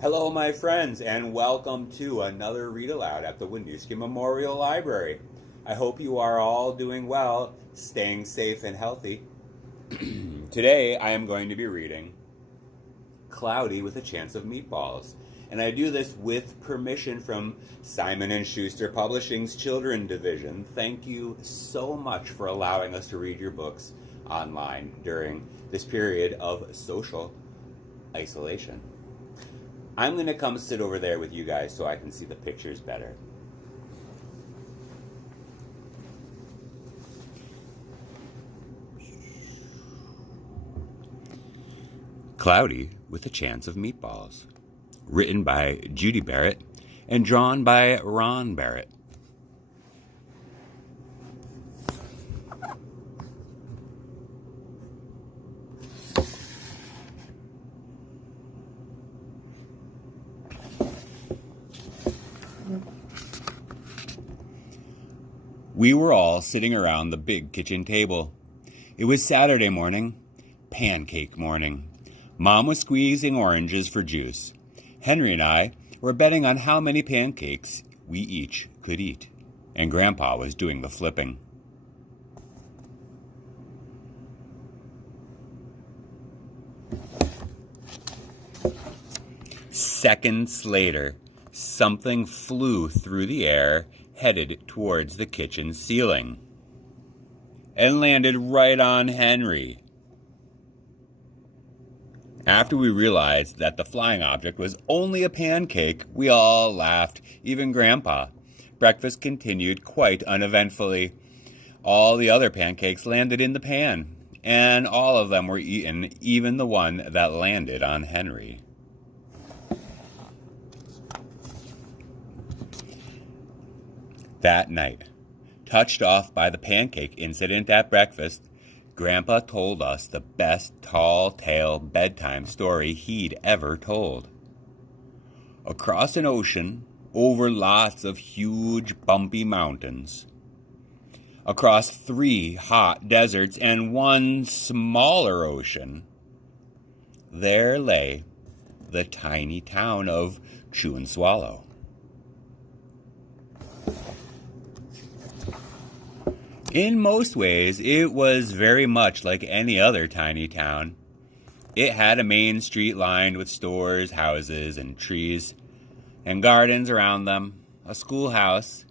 Hello, my friends, and welcome to another Read Aloud at the Winooski Memorial Library. I hope you are all doing well, staying safe and healthy. Today, I am going to be reading Cloudy with a Chance of Meatballs, and I do this with permission from Simon & Schuster Publishing's Children Division. Thank you so much for allowing us to read your books online during this period of social isolation. I'm going to come sit over there with you guys so I can see the pictures better. Cloudy with a Chance of Meatballs. Written by Judi Barrett and drawn by Ron Barrett. We were all sitting around the big kitchen table. It was Saturday morning, pancake morning. Mom was squeezing oranges for juice. Henry and I were betting on how many pancakes we each could eat, and Grandpa was doing the flipping. Seconds later, something flew through the air, headed towards the kitchen ceiling, and landed right on Henry. After we realized that the flying object was only a pancake, we all laughed, even Grandpa. Breakfast continued quite uneventfully. All the other pancakes landed in the pan, and all of them were eaten, even the one that landed on Henry. That night, touched off by the pancake incident at breakfast, Grandpa told us the best tall tale bedtime story he'd ever told. Across an ocean, over lots of huge bumpy mountains, across 3 hot deserts and 1 smaller ocean, there lay the tiny town of Chewandswallow. In most ways, it was very much like any other tiny town. It had a main street lined with stores, houses, and trees, and gardens around them, a schoolhouse,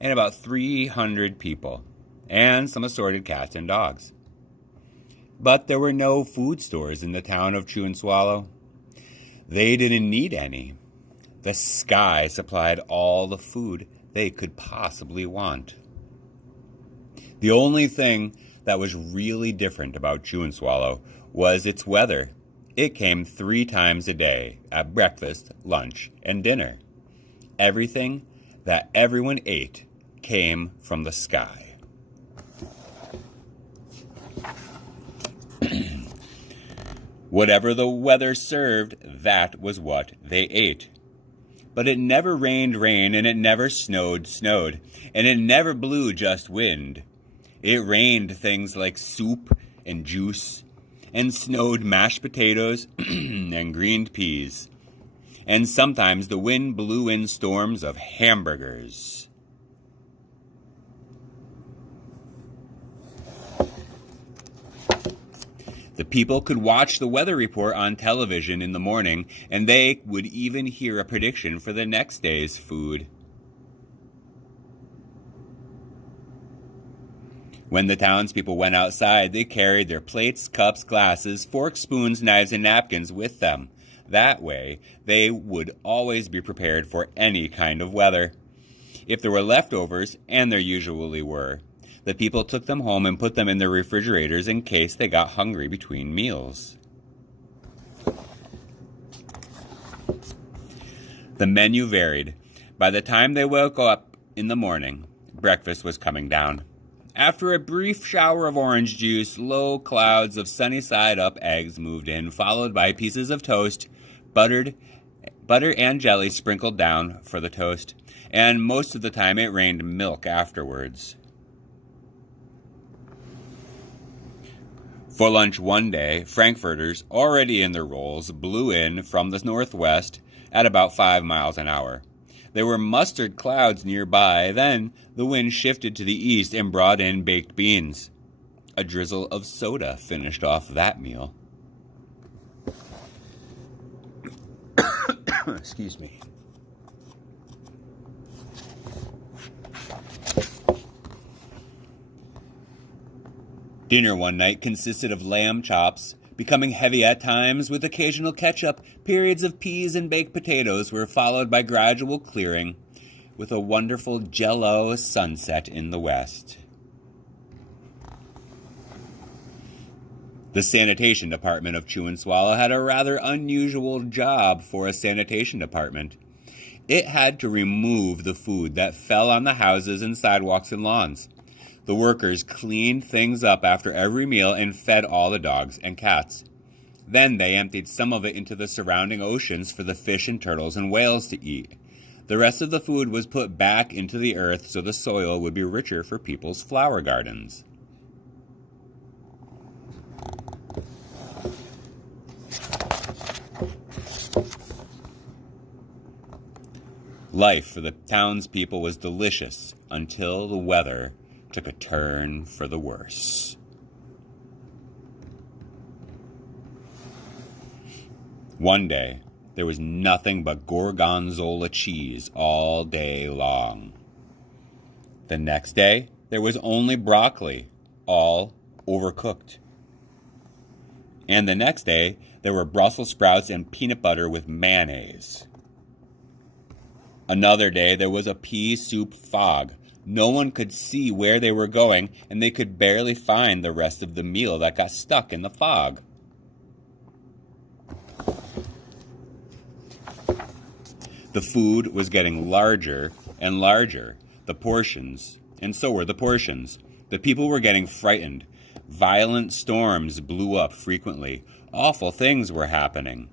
and about 300 people, and some assorted cats and dogs. But there were no food stores in the town of Chewandswallow. They didn't need any. The sky supplied all the food they could possibly want. The only thing that was really different about Chewandswallow was its weather. It came 3 times a day, at breakfast, lunch, and dinner. Everything that everyone ate came from the sky. Whatever the weather served, that was what they ate. But it never rained rain, and it never snowed snow, and it never blew just wind. It rained things like soup and juice, and snowed mashed potatoes and greened peas. And sometimes the wind blew in storms of hamburgers. The people could watch the weather report on television in the morning, and they would even hear a prediction for the next day's food. When the townspeople went outside, they carried their plates, cups, glasses, forks, spoons, knives, and napkins with them. That way, they would always be prepared for any kind of weather. If there were leftovers, and there usually were, the people took them home and put them in their refrigerators in case they got hungry between meals. The menu varied. By the time they woke up in the morning, breakfast was coming down. After a brief shower of orange juice, low clouds of sunny-side-up eggs moved in, followed by pieces of toast, butter and jelly sprinkled down for the toast, and most of the time it rained milk afterwards. For lunch one day, Frankfurters, already in their rolls, blew in from the northwest, at about 5 miles an hour. There were mustard clouds nearby. Then the wind shifted to the east and brought in baked beans. A drizzle of soda finished off that meal. Excuse me. Dinner one night consisted of lamb chops, becoming heavy at times with occasional ketchup. Periods of peas and baked potatoes were followed by gradual clearing, with a wonderful jello sunset in the west. The sanitation department of Chewandswallow had a rather unusual job for a sanitation department. It had to remove the food that fell on the houses and sidewalks and lawns. The workers cleaned things up after every meal and fed all the dogs and cats. Then they emptied some of it into the surrounding oceans for the fish and turtles and whales to eat. The rest of the food was put back into the earth so the soil would be richer for people's flower gardens. Life for the townspeople was delicious until the weather took a turn for the worse. One day, there was nothing but gorgonzola cheese all day long. The next day, there was only broccoli, all overcooked. And the next day, there were Brussels sprouts and peanut butter with mayonnaise. Another day, there was a pea soup fog. No one could see where they were going, and they could barely find the rest of the meal that got stuck in the fog. The food was getting larger and larger, the portions, and so were the portions. The people were getting frightened. Violent storms blew up frequently. Awful things were happening.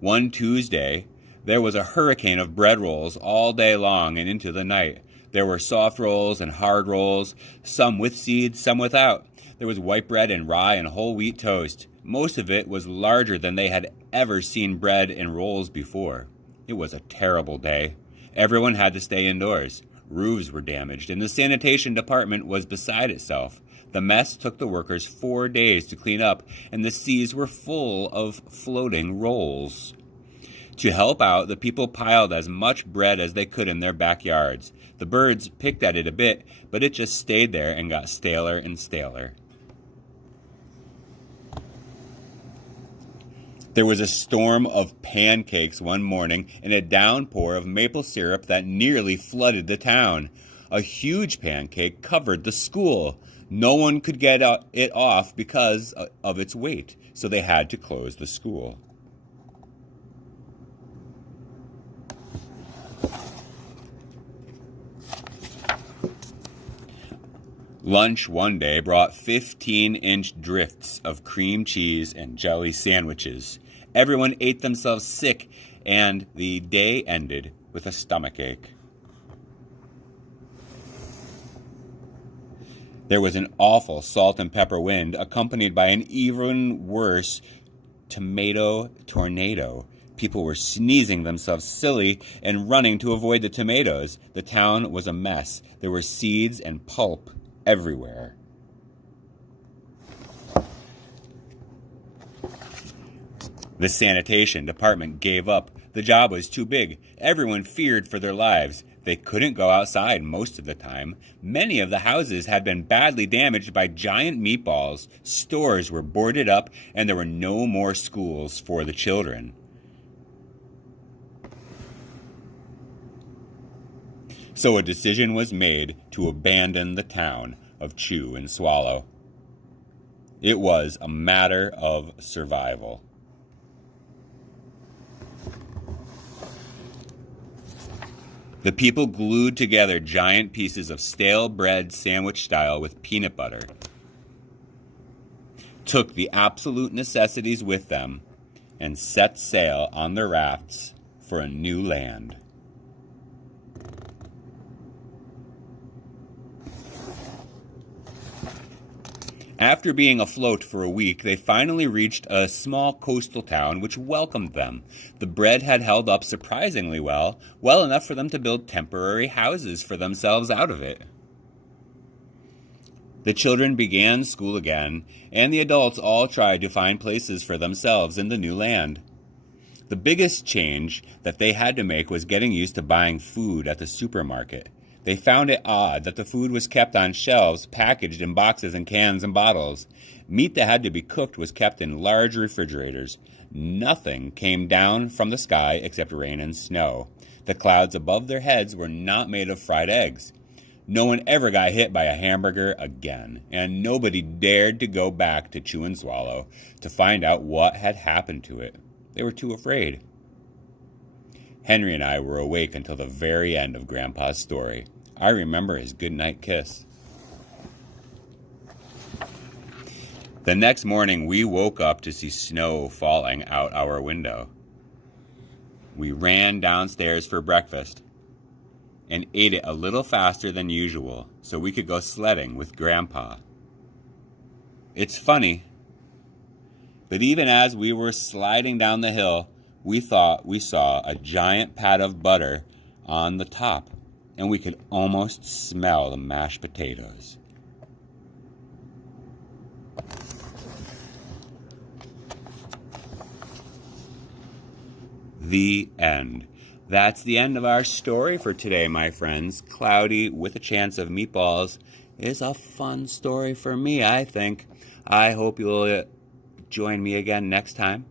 One Tuesday, there was a hurricane of bread rolls all day long and into the night. There were soft rolls and hard rolls, some with seeds, some without. There was white bread and rye and whole wheat toast. Most of it was larger than they had ever seen bread and rolls before. It was a terrible day. Everyone had to stay indoors. Roofs were damaged, and the sanitation department was beside itself. The mess took the workers 4 days to clean up, and the seas were full of floating rolls. To help out, the people piled as much bread as they could in their backyards. The birds picked at it a bit, but it just stayed there and got staler and staler. There was a storm of pancakes one morning and a downpour of maple syrup that nearly flooded the town. A huge pancake covered the school. No one could get it off because of its weight, so they had to close the school. Lunch one day brought 15-inch drifts of cream cheese and jelly sandwiches. Everyone ate themselves sick, and the day ended with a stomachache. There was an awful salt and pepper wind, accompanied by an even worse tomato tornado. People were sneezing themselves silly and running to avoid the tomatoes. The town was a mess. There were seeds and pulp everywhere. The sanitation department gave up. The job was too big. Everyone feared for their lives. They couldn't go outside most of the time. Many of the houses had been badly damaged by giant meatballs. Stores were boarded up, and there were no more schools for the children. So a decision was made to abandon the town of Chewandswallow. It was a matter of survival. The people glued together giant pieces of stale bread sandwich style with peanut butter, took the absolute necessities with them, and set sail on their rafts for a new land. After being afloat for a week, they finally reached a small coastal town which welcomed them. The bread had held up surprisingly well enough for them to build temporary houses for themselves out of it. The children began school again, and the adults all tried to find places for themselves in the new land. The biggest change that they had to make was getting used to buying food at the supermarket. They found it odd that the food was kept on shelves, packaged in boxes and cans and bottles. Meat that had to be cooked was kept in large refrigerators. Nothing came down from the sky except rain and snow. The clouds above their heads were not made of fried eggs. No one ever got hit by a hamburger again, and nobody dared to go back to Chewandswallow to find out what had happened to it. They were too afraid. Henry and I were awake until the very end of Grandpa's story. I remember his goodnight kiss. The next morning, we woke up to see snow falling out our window. We ran downstairs for breakfast and ate it a little faster than usual so we could go sledding with Grandpa. It's funny, but even as we were sliding down the hill, we thought we saw a giant pat of butter on the top, and we could almost smell the mashed potatoes. The end. That's the end of our story for today, my friends. Cloudy with a Chance of Meatballs is a fun story for me, I think. I hope you'll join me again next time.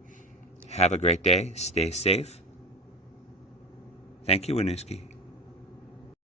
Have a great day. Stay safe. Thank you, Winooski.